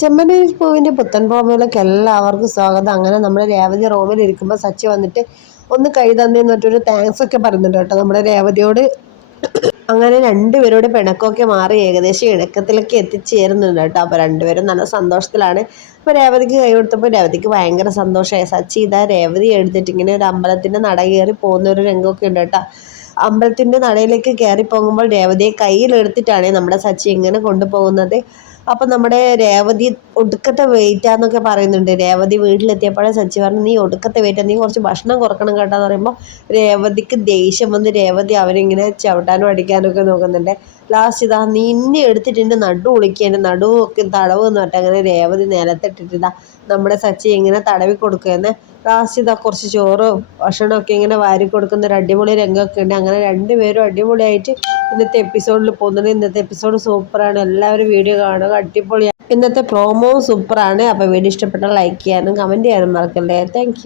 ചെമ്മനൂർ പൂവിന്റെ പുത്തൻ പോമയിലേക്ക് എല്ലാവർക്കും സ്വാഗതം. അങ്ങനെ നമ്മുടെ രേവതി റൂമിൽ ഇരിക്കുമ്പോൾ സച്ചി വന്നിട്ട് ഒന്ന് കൈ തന്നേന്ന് പറഞ്ഞിട്ടൊരു താങ്ക്സ് ഒക്കെ പറയുന്നുണ്ട് കേട്ടോ നമ്മുടെ രേവതിയോട്. അങ്ങനെ രണ്ടുപേരോട് പിണക്കമൊക്കെ മാറി ഏകദേശം ഇണക്കത്തിലൊക്കെ എത്തിച്ചേരുന്നുണ്ട് കേട്ടോ. അപ്പോൾ രണ്ടുപേരും നല്ല സന്തോഷത്തിലാണ്. അപ്പോൾ രേവതിക്ക് കൈ കൊടുത്തപ്പോൾ രേവതിക്ക് ഭയങ്കര സന്തോഷമായി. സച്ചി ഇതാ രേവതി എടുത്തിട്ട് ഇങ്ങനെ ഒരു അമ്പലത്തിന്റെ നട കയറി പോകുന്ന ഒരു രംഗമൊക്കെ ഉണ്ട് കേട്ടോ. അമ്പലത്തിന്റെ നടയിലേക്ക് കയറി പോകുമ്പോൾ രേവതിയെ കയ്യിലെടുത്തിട്ടാണ് നമ്മുടെ സച്ചി ഇങ്ങനെ കൊണ്ടുപോകുന്നത്. അപ്പം നമ്മുടെ രേവതി ഒടുക്കത്തെ വെയിറ്റാന്നൊക്കെ പറയുന്നുണ്ട്. രേവതി വീട്ടിലെത്തിയപ്പോഴേ സച്ചി പറഞ്ഞു നീ ഒടുക്കത്തെ വെയിറ്റാ നീ കുറച്ച് ഭക്ഷണം കുറക്കണം കേട്ടോ എന്ന് പറയുമ്പോൾ രേവതിക്ക് ദേഷ്യം വന്ന് രേവതി അവരിങ്ങനെ ചവിട്ടാനും അടിക്കാനും ഒക്കെ നോക്കുന്നുണ്ട്. ലാസ്റ്റ് ഇതാ നീ ഇന്നെ എടുത്തിട്ട് എന്റെ നടു ഒളിക്കുക എന്റെ നടുവൊക്കെ തടവ് എന്ന് പറഞ്ഞിട്ട് അങ്ങനെ രേവതി നിലത്തിട്ടിട്ടിതാ നമ്മുടെ സച്ചി ഇങ്ങനെ തടവി കൊടുക്കുകയെന്ന് ലാസ്റ്റ് ഇതാ കുറച്ച് ചോറ് ഭക്ഷണമൊക്കെ ഇങ്ങനെ വാരി കൊടുക്കുന്ന ഒരു അടിപൊളി രംഗമൊക്കെ ഉണ്ട്. അങ്ങനെ രണ്ടുപേരും അടിപൊളിയായിട്ട് ഇന്നത്തെ എപ്പിസോഡിൽ പോകുന്നുണ്ട്. ഇന്നത്തെ എപ്പിസോഡ് സൂപ്പറാണ് എല്ലാവരും വീഡിയോ കാണുക അടിപൊളിയാണ് ഇന്നത്തെ പ്രോമോ സൂപ്പറാണ് അപ്പോൾ വീഡിയോ ഇഷ്ടപ്പെട്ടാൽ ലൈക്ക് ചെയ്യാനും കമന്റ് ചെയ്യാനും മറക്കല്ലേ. താങ്ക്